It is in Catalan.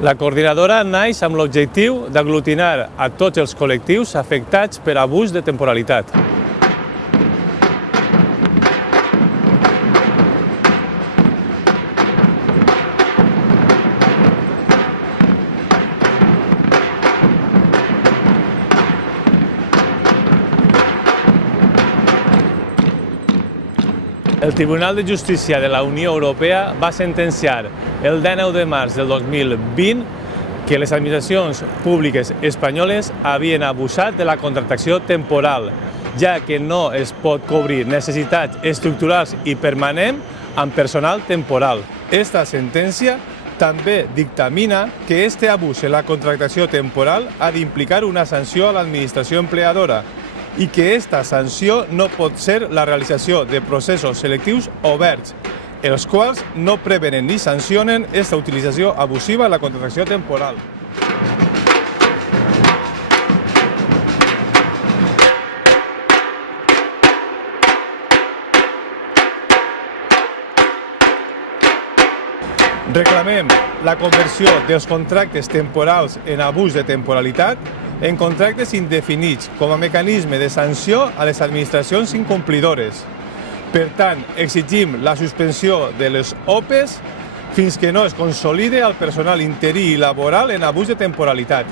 La coordinadora naix amb l'objectiu d'aglutinar a tots els col·lectius afectats per abús de temporalitat. El Tribunal de Justícia de la Unió Europea va sentenciar el 19 de març del 2020 que les administracions públiques espanyoles havien abusat de la contractació temporal, ja que no es pot cobrir necessitats estructurals i permanents amb personal temporal. Esta sentència també dictamina que este abús en la contractació temporal ha d'implicar una sanció a l'administració empleadora i que esta sanció no pot ser la realització de processos selectius oberts, els quals no prevenen ni sancionen esta utilització abusiva de la contractació temporal. Reclamem la conversió dels contractes temporals en abús de temporalitat en contractes indefinits com a mecanisme de sanció a les administracions incomplidores. Per tant, exigim la suspensió de les OPEs fins que no es consolide el personal interí i laboral en abús de temporalitat.